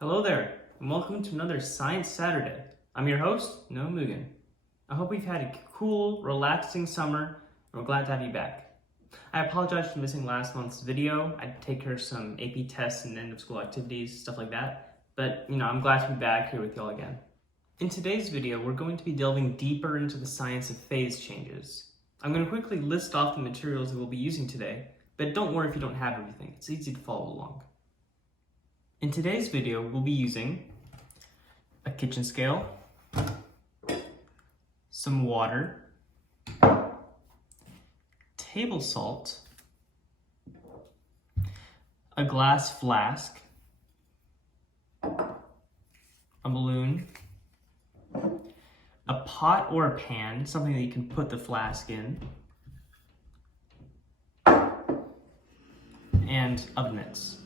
Hello there, and welcome to another Science Saturday. I'm your host, Noah Mugen. I hope we've had a cool, relaxing summer, and we're glad to have you back. I apologize for missing last month's video. I had to take care of some AP tests and end of school activities, stuff like that. But, I'm glad to be back here with y'all again. In today's video, we're going to be delving deeper into the science of phase changes. I'm going to quickly list off the materials that we'll be using today, but don't worry if you don't have everything. It's easy to follow along. In today's video, we'll be using a kitchen scale, some water, table salt, a glass flask, a balloon, a pot or a pan, something that you can put the flask in, and oven mitts.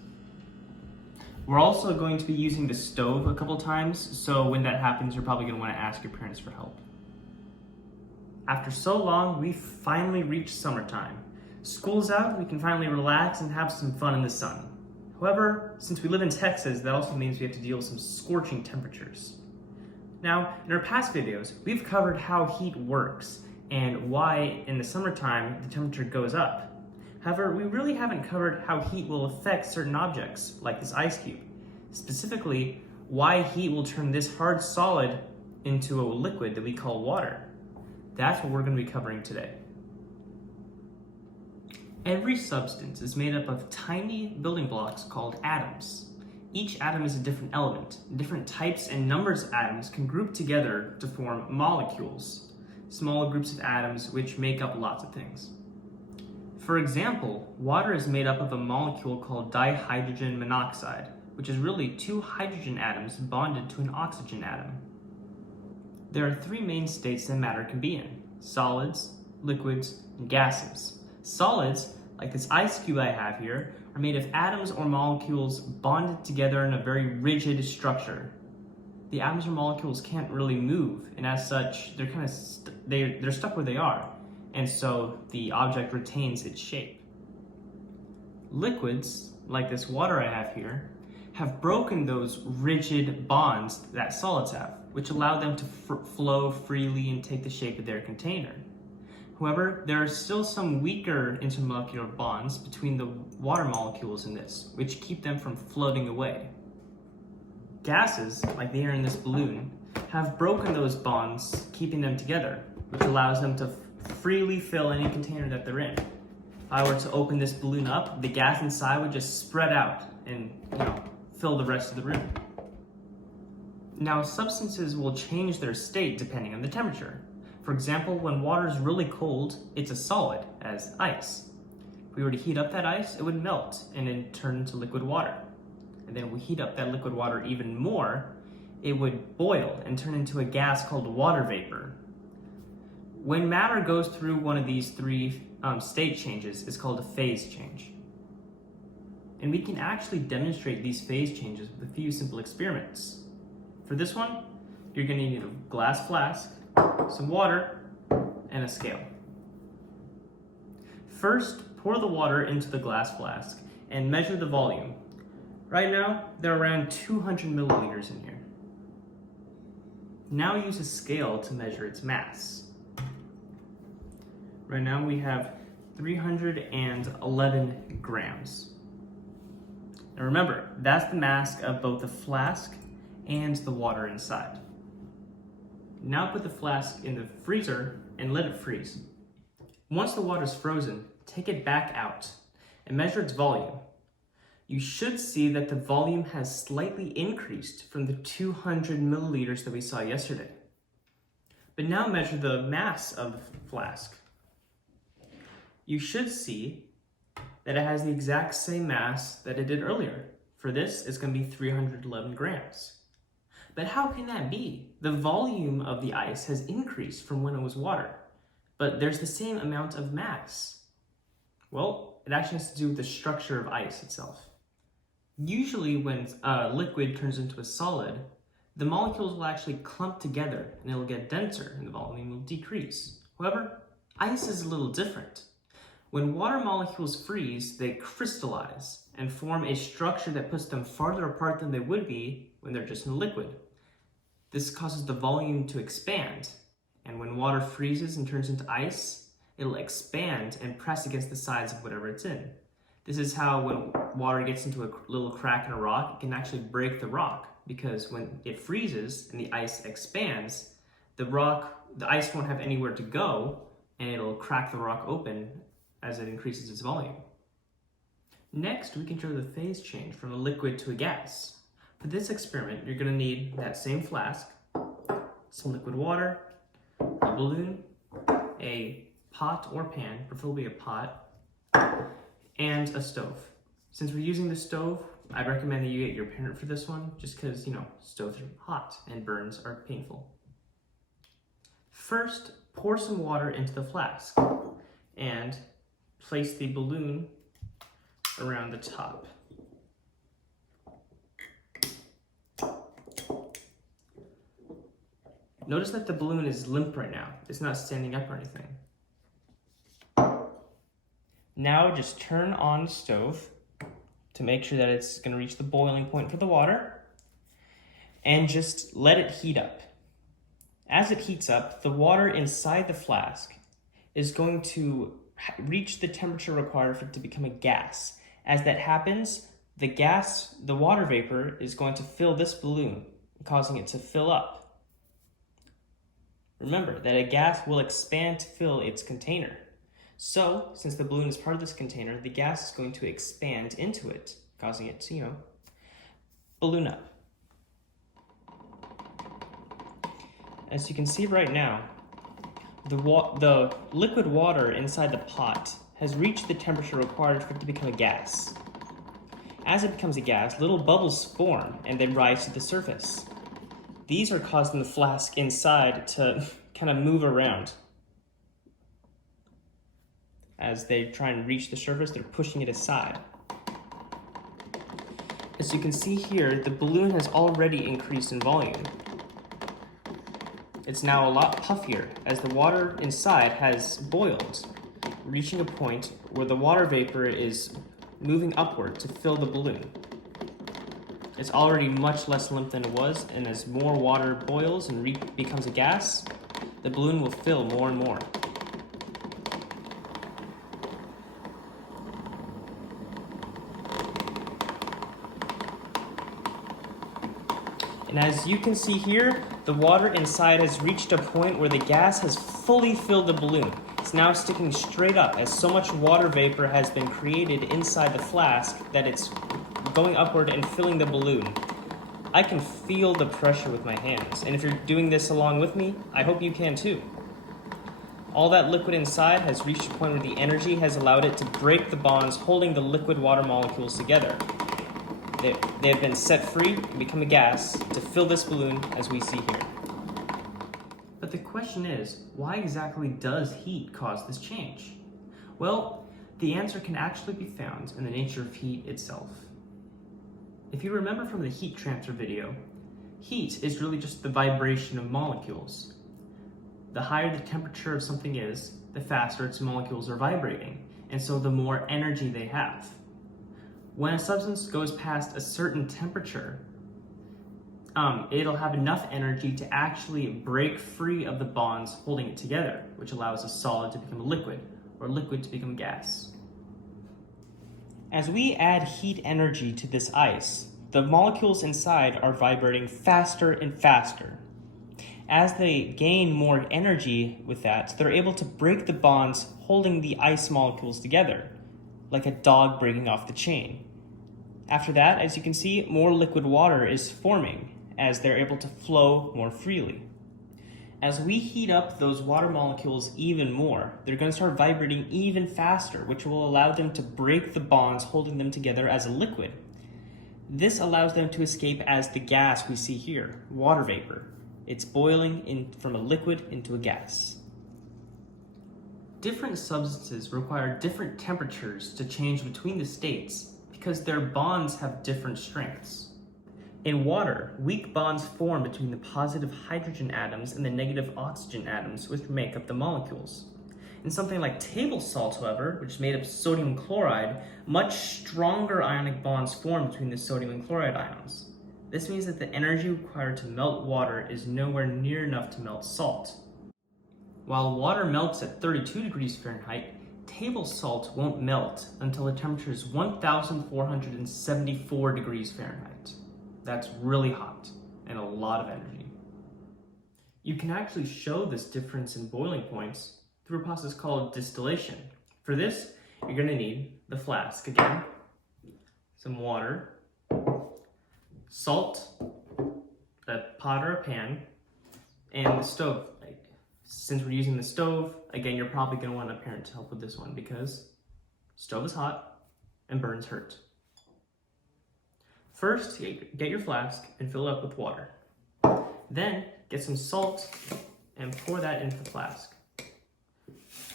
We're also going to be using the stove a couple times, so when that happens, you're probably going to want to ask your parents for help. After so long, we've finally reached summertime. School's out, we can finally relax and have some fun in the sun. However, since we live in Texas, that also means we have to deal with some scorching temperatures. Now, in our past videos, we've covered how heat works and why in the summertime the temperature goes up. However, we really haven't covered how heat will affect certain objects, like this ice cube. Specifically, why heat will turn this hard solid into a liquid that we call water. That's what we're going to be covering today. Every substance is made up of tiny building blocks called atoms. Each atom is a different element. Different types and numbers of atoms can group together to form molecules, small groups of atoms which make up lots of things. For example, water is made up of a molecule called dihydrogen monoxide, which is really two hydrogen atoms bonded to an oxygen atom. There are three main states that matter can be in: solids, liquids, and gases. Solids, like this ice cube I have here, are made of atoms or molecules bonded together in a very rigid structure. The atoms or molecules can't really move, and as such, they're stuck where they are. And so the object retains its shape. Liquids, like this water I have here, have broken those rigid bonds that solids have, which allow them to flow freely and take the shape of their container. However, there are still some weaker intermolecular bonds between the water molecules in this, which keep them from floating away. Gases, like the air in this balloon, have broken those bonds, keeping them together, which allows them to freely fill any container that they're in. If I were to open this balloon up, the gas inside would just spread out and, fill the rest of the room. Now, substances will change their state depending on the temperature. For example, when water is really cold, it's a solid, as ice. If we were to heat up that ice, it would melt and then turn into liquid water. And then if we heat up that liquid water even more, it would boil and turn into a gas called water vapor. When matter goes through one of these three state changes, it's called a phase change. And we can actually demonstrate these phase changes with a few simple experiments. For this one, you're going to need a glass flask, some water, and a scale. First, pour the water into the glass flask and measure the volume. Right now, there are around 200 milliliters in here. Now use a scale to measure its mass. Right now we have 311 grams. Now remember, that's the mass of both the flask and the water inside. Now put the flask in the freezer and let it freeze. Once the water is frozen, take it back out and measure its volume. You should see that the volume has slightly increased from the 200 milliliters that we saw yesterday. But now measure the mass of the flask. You should see that it has the exact same mass that it did earlier. For this, it's going to be 311 grams. But how can that be? The volume of the ice has increased from when it was water, but there's the same amount of mass. Well, it actually has to do with the structure of ice itself. Usually when a liquid turns into a solid, the molecules will actually clump together and it will get denser and the volume will decrease. However, ice is a little different. When water molecules freeze, they crystallize and form a structure that puts them farther apart than they would be when they're just in a liquid. This causes the volume to expand, and when water freezes and turns into ice, it'll expand and press against the sides of whatever it's in. This is how when water gets into a little crack in a rock, it can actually break the rock, because when it freezes and the ice expands, the ice won't have anywhere to go, and it'll crack the rock open as it increases its volume. Next, we can show the phase change from a liquid to a gas. For this experiment, you're going to need that same flask, some liquid water, a balloon, a pot or pan, preferably a pot, and a stove. Since we're using the stove, I recommend that you get your parent for this one, just because, stoves are hot and burns are painful. First, pour some water into the flask and place the balloon around the top. Notice that the balloon is limp right now. It's not standing up or anything. Now just turn on the stove to make sure that it's going to reach the boiling point for the water, and just let it heat up. As it heats up, the water inside the flask is going to reach the temperature required for it to become a gas. As that happens, the water vapor is going to fill this balloon, causing it to fill up. Remember that a gas will expand to fill its container. So, since the balloon is part of this container, the gas is going to expand into it, causing it to, balloon up. As you can see right now, the liquid water inside the pot has reached the temperature required for it to become a gas. As it becomes a gas, little bubbles form and then rise to the surface. These are causing the flask inside to kind of move around. As they try and reach the surface, they're pushing it aside. As you can see here, the balloon has already increased in volume. It's now a lot puffier as the water inside has boiled, reaching a point where the water vapor is moving upward to fill the balloon. It's already much less limp than it was, and as more water boils and becomes a gas, the balloon will fill more and more. And as you can see here, the water inside has reached a point where the gas has fully filled the balloon. It's now sticking straight up as so much water vapor has been created inside the flask that it's going upward and filling the balloon. I can feel the pressure with my hands, and if you're doing this along with me, I hope you can too. All that liquid inside has reached a point where the energy has allowed it to break the bonds holding the liquid water molecules together. They have been set free and become a gas to fill this balloon as we see here. But the question is, why exactly does heat cause this change? Well, the answer can actually be found in the nature of heat itself. If you remember from the heat transfer video, heat is really just the vibration of molecules. The higher the temperature of something is, the faster its molecules are vibrating, and so the more energy they have. When a substance goes past a certain temperature, it'll have enough energy to actually break free of the bonds holding it together, which allows a solid to become a liquid, or a liquid to become a gas. As we add heat energy to this ice, the molecules inside are vibrating faster and faster. As they gain more energy with that, they're able to break the bonds holding the ice molecules together, like a dog breaking off the chain. After that, as you can see, more liquid water is forming as they're able to flow more freely. As we heat up those water molecules even more, they're going to start vibrating even faster, which will allow them to break the bonds holding them together as a liquid. This allows them to escape as the gas we see here, water vapor. It's boiling from a liquid into a gas. Different substances require different temperatures to change between the states because their bonds have different strengths. In water, weak bonds form between the positive hydrogen atoms and the negative oxygen atoms, which make up the molecules. In something like table salt, however, which is made of sodium chloride, much stronger ionic bonds form between the sodium and chloride ions. This means that the energy required to melt water is nowhere near enough to melt salt. While water melts at 32 degrees Fahrenheit, table salt won't melt until the temperature is 1,474 degrees Fahrenheit. That's really hot and a lot of energy. You can actually show this difference in boiling points through a process called distillation. For this, you're going to need the flask again, some water, salt, a pot or a pan, and the stove. Since we're using the stove, again, you're probably going to want a parent to help with this one because stove is hot and burns hurt. First, get your flask and fill it up with water. Then, get some salt and pour that into the flask.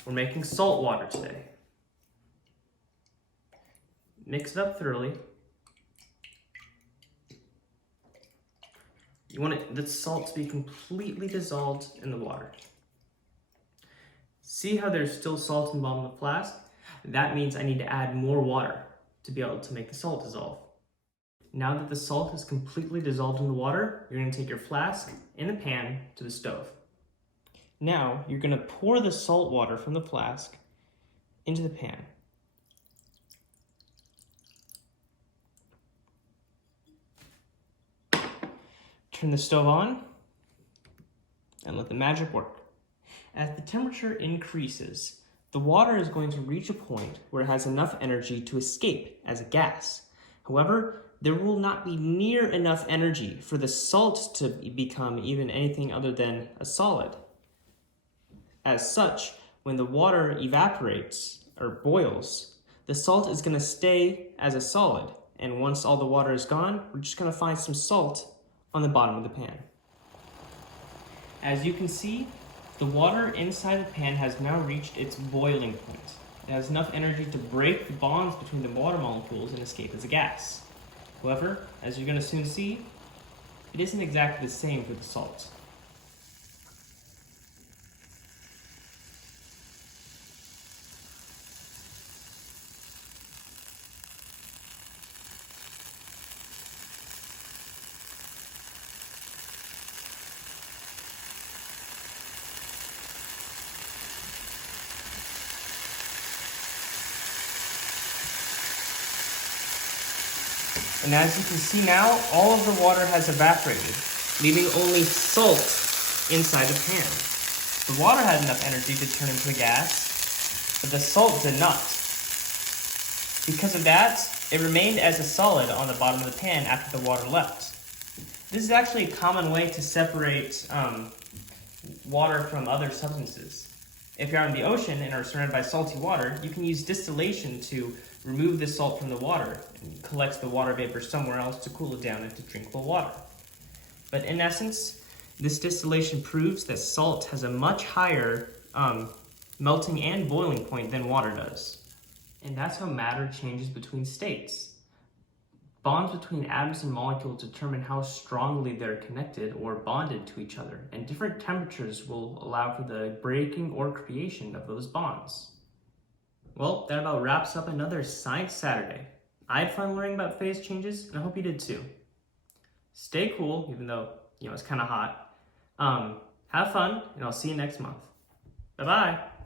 We're making salt water today. Mix it up thoroughly. You want the salt to be completely dissolved in the water. See how there's still salt in the bottom of the flask? That means I need to add more water to be able to make the salt dissolve. Now that the salt is completely dissolved in the water, you're going to take your flask and the pan to the stove. Now, you're going to pour the salt water from the flask into the pan. Turn the stove on and let the magic work. As the temperature increases, the water is going to reach a point where it has enough energy to escape as a gas. However, there will not be near enough energy for the salt to become even anything other than a solid. As such, when the water evaporates or boils, the salt is going to stay as a solid. And once all the water is gone, we're just going to find some salt on the bottom of the pan. As you can see, the water inside the pan has now reached its boiling point. It has enough energy to break the bonds between the water molecules and escape as a gas. However, as you're going to soon see, it isn't exactly the same for the salt. And as you can see now, all of the water has evaporated, leaving only salt inside the pan. The water had enough energy to turn into a gas, but the salt did not. Because of that, it remained as a solid on the bottom of the pan after the water left. This is actually a common way to separate water from other substances. If you're out in the ocean and are surrounded by salty water, you can use distillation to remove the salt from the water and collect the water vapor somewhere else to cool it down into drinkable water. But in essence, this distillation proves that salt has a much higher melting and boiling point than water does. And that's how matter changes between states. Bonds between atoms and molecules determine how strongly they're connected or bonded to each other, and different temperatures will allow for the breaking or creation of those bonds. Well, that about wraps up another Science Saturday. I had fun learning about phase changes, and I hope you did too. Stay cool, even though, it's kind of hot. Have fun, and I'll see you next month. Bye-bye.